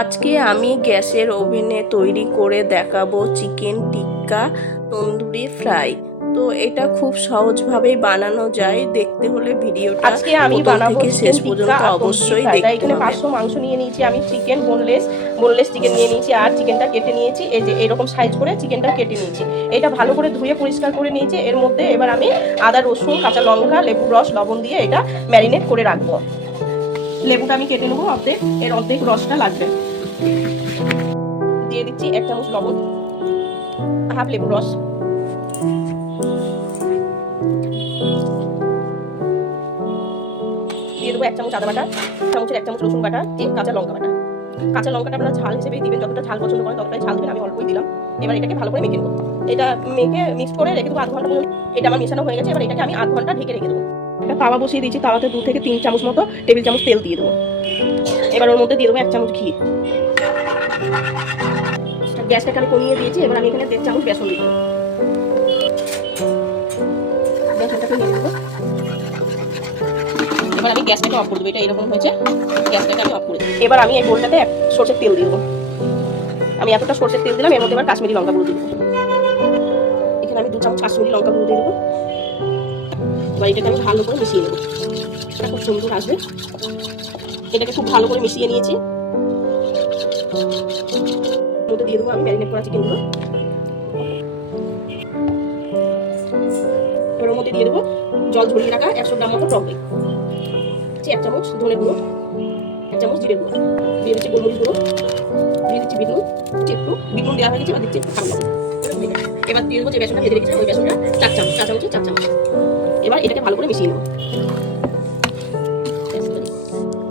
আজকে আমি গ্যাসের ওভেনে তৈরি করে দেখাবো চিকেন টিক্কা তন্দুরি ফ্রাই। তো এটা খুব সহজভাবেই বানানো যায়। দেখতে হলে ভিডিওটা আজকে আমি প্রথম বানাবো থেকে চিকেন শেষ টিক্কা পর্যন্ত আর তন্দুরি অবশ্যই ফ্রাই। তাই দেখতে এখানে হবে। 500 মাংস নিয়ে নিয়েছি আমি, চিকেন বোনলেস চিকেন নিয়ে নিয়েছি, আর চিকেনটা কেটে নিয়েছি। এই যে এরকম সাইজ করে চিকেনটা কেটে নিয়েছি। এটা ভালো করে ধুয়ে পরিষ্কার করে নিয়েছি। এর মধ্যে এবার আমি আদা, রসুন, কাঁচা লঙ্কা, লেবুর রস, লবণ দিয়ে এটা ম্যারিনেট করে রাখবো। লেবুটা আমি কেটে নেবো অর্ধেক, এর অর্ধেক রসটা লাগবে। দিয়ে দিচ্ছি 1 চামচ লবণ, হাফ লেবুর রস, দিয়ে দেবো 1 চামচ আদা বাটা, চামচের 1 চামচ রসুন বাটা, কাঁচা লঙ্কা বাটা। কাঁচা লঙ্কাটা আপনারা ঝাল হিসেবেই দিবেন, যতটা ঝাল পছন্দ করেন ততটাই ঝাল দিবেন, আমি অল্পই দিলাম। এবার এটাকে ভালো করে মেখে নেবো। এটা মেখে মিক্স করে রেখে দেবো আধ ঘন্টা পর্যন্ত। এটা আমার মেশানো হয়ে গেছে। এবার এটাকে আমি আধ ঘন্টা ঢেকে রেখে দেবো। একটা তাওয়া বসিয়ে দিয়েছি, তাওয়াতে 2 থেকে 3 চামচ মতো টেবিল চামচ তেল দিয়ে দেবো। এবার ওর মধ্যে দিয়ে দেবো 1 চামচ ঘি। গ্যাসটাকে আমি কমিয়ে দিয়েছি। এবার আমি এখানে 1.5 চামচ বেসন দিয়ে দেবো। বেসনটাকে নিয়ে নেবো। এবার আমি গ্যাসটাকে অফ করে দেবো। এটা এরকম হয়েছে, গ্যাসটাকে আমি অফ করে দেবো। এবার আমি এই বোলটাতে সরষের তেল দিয়ে দেবো। আমি এতটা সরষের তেল দিলাম। এর মধ্যে এবার কাশ্মীরি লঙ্কা গুঁড়ো দিয়ে দেবো। এখানে আমি 2 চামচ কাশ্মীরি লঙ্কা গুঁড়ো দিয়ে দেবো। এবার এটাকে আমি ভালো করে মিশিয়ে নেবো। এটা খুব সুন্দর আসবে। এটাকে খুব ভালো করে মিশিয়ে নিয়েছি। মধ্যে দিয়ে দেবো আমি ম্যারিনেট করা চিকেনগুলো। এর মধ্যে দিয়ে দেবো জল ঝরিয়ে রাখা 100 গ্রাম মতো টক দই, 1 চামচ ধনে গুঁড়ো, 1 চামচ জিরে গুঁড়ো, দিয়ে দিচ্ছি গোলমরিচ গুঁড়ো, দিয়ে দিচ্ছি বিট নুন, বিট নুন দেওয়া হয়ে গেছে। এবার দিচ্ছি সামান্য। এবার দিয়ে দেবো যে বেসনটা ভেজে রেখেছিলাম, ওই বেসনটা 4 চামচের 4 চামচ। এবার এটাকে ভালো করে মিশিয়ে নেবো।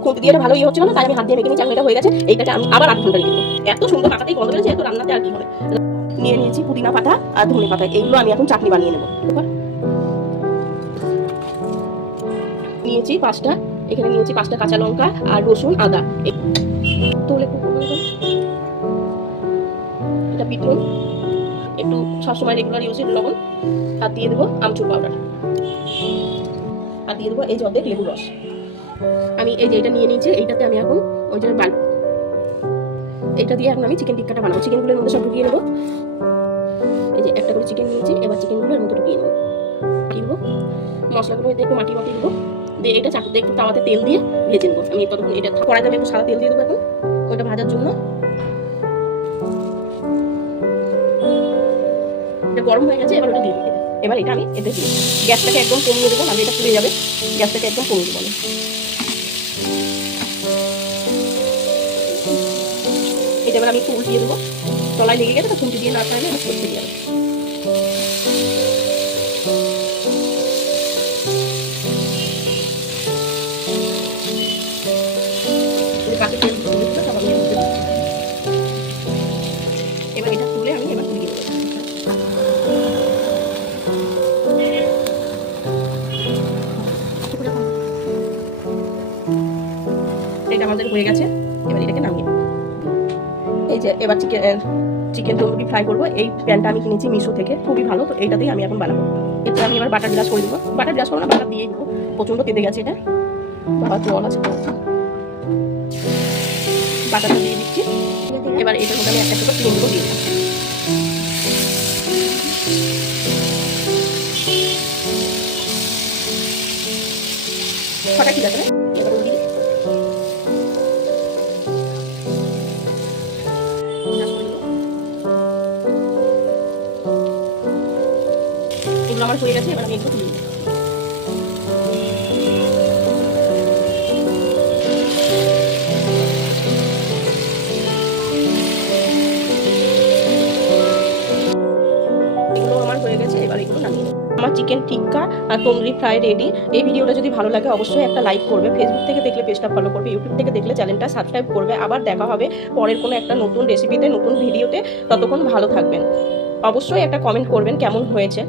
খুব দিয়ে ভালো ইয়ে হচ্ছিল না, তাই আমি হাত দিয়ে মেখে নিয়েছি। এটা হয়ে গেছে। এইটাকে আমি আবার 8 ঘন্টা রেখে দেবো। এত সুন্দর পাতাতেই গন্ধ বেরোচ্ছে, এত রান্নাতে আর কি হবে। নিয়ে নিয়েছি পুদিনা পাতা আর ধনে পাতা। এইগুলো আমি এখন চাটনি বানিয়ে নেবো। নিয়েছি 5টা, এখানে নিয়েছি 5টা কাঁচা লঙ্কা আর রসুন, আদা। এটা বিট নুন, একটু সবসময় রেগুলার ইউজের লবণ, আর দিয়ে দেবো আমচুর পাউডার, আর দিয়ে দেবো এই যে অর্ধেক লেবুর রস। আমি এই যে এটা নিয়ে নিয়েছি, এইটাতে আমি এখন ওই যে এটা দিয়ে এখন আমি চিকেন টিক্কাটা বানাবো। চিকেনগুলোর মধ্যে সব ঢুকিয়ে নেবো। এই যে একটা করে চিকেন নিয়েছি। এবার চিকেনগুলো এর মধ্যে ঢুকিয়ে নেবো। দেবো মশলাগুলো একটু মাটি দেবো দিয়ে এটা চাকুতে একটু তাওয়াতে তেল দিয়ে ভেজে নেবো। আমি ততক্ষণ এটা কড়াইতে আমি একটু সাদা তেল দিয়ে দেবো এখন ওটা ভাজার জন্য। এটা গরম হয়ে গেছে। এবার ওটা দিয়ে দিতে। এবার এটা আমি এতে দিয়ে গ্যাসটাকে একদম কমিয়ে দেবো, নাহলে এটা পুড়ে যাবে। গ্যাসটাকে একদম কমিয়ে দেবো আমি। এটা এবার আমি একটু উল্টিয়ে দেবো। তলায় লেগে গেছে, তো খুঁটি দিয়ে না খাইলে আমার করতে যাবে। এবার এটা তুলে আমি এবার তুলিয়ে দেবো। এটা আমাদের হয়ে গেছে। এবার এটাকে নামিয়ে এই যে এবার চিকেন তন্দুরি ফ্রাই করবো। এই প্যানটা আমি কিনেছি মিশো থেকে, খুবই ভালো। তো এইটাতেই আমি এখন বানাবো। এতে আমি এবার বাটার ব্রাশ করে দেবো। বাটার ব্রাশ করবো না, বাটার দিয়ে দেবো। প্রচন্ড তেতে গেছে এটা, বাবা জল আছে। বাটারটা দিয়ে দিচ্ছি। এবার এটার মধ্যে আমি একটা করে চিকেনগুলো দিয়ে দেবো। ছটা ঠিক আছে। এবার দিয়ে এগুলো আমার হয়ে গেছে। এবার আমি এগুলো তুলে দেবো। এগুলো আমার হয়ে গেছে। এবার এগুলো নামিয়ে নেবো। আমার চিকেন টিক্কা আর তন্দুরি ফ্রাই রেডি। এই ভিডিওটা যদি ভালো লাগে অবশ্যই একটা লাইক করবে। ফেসবুক থেকে দেখলে পেজটা ফলো করবে, ইউটিউব থেকে দেখলে চ্যানেলটা সাবস্ক্রাইব করবে। আবার দেখা হবে পরের কোনো একটা নতুন রেসিপিতে, নতুন ভিডিওতে। ততক্ষণ ভালো থাকবেন। অবশ্যই একটা কমেন্ট করবেন কেমন হয়েছে।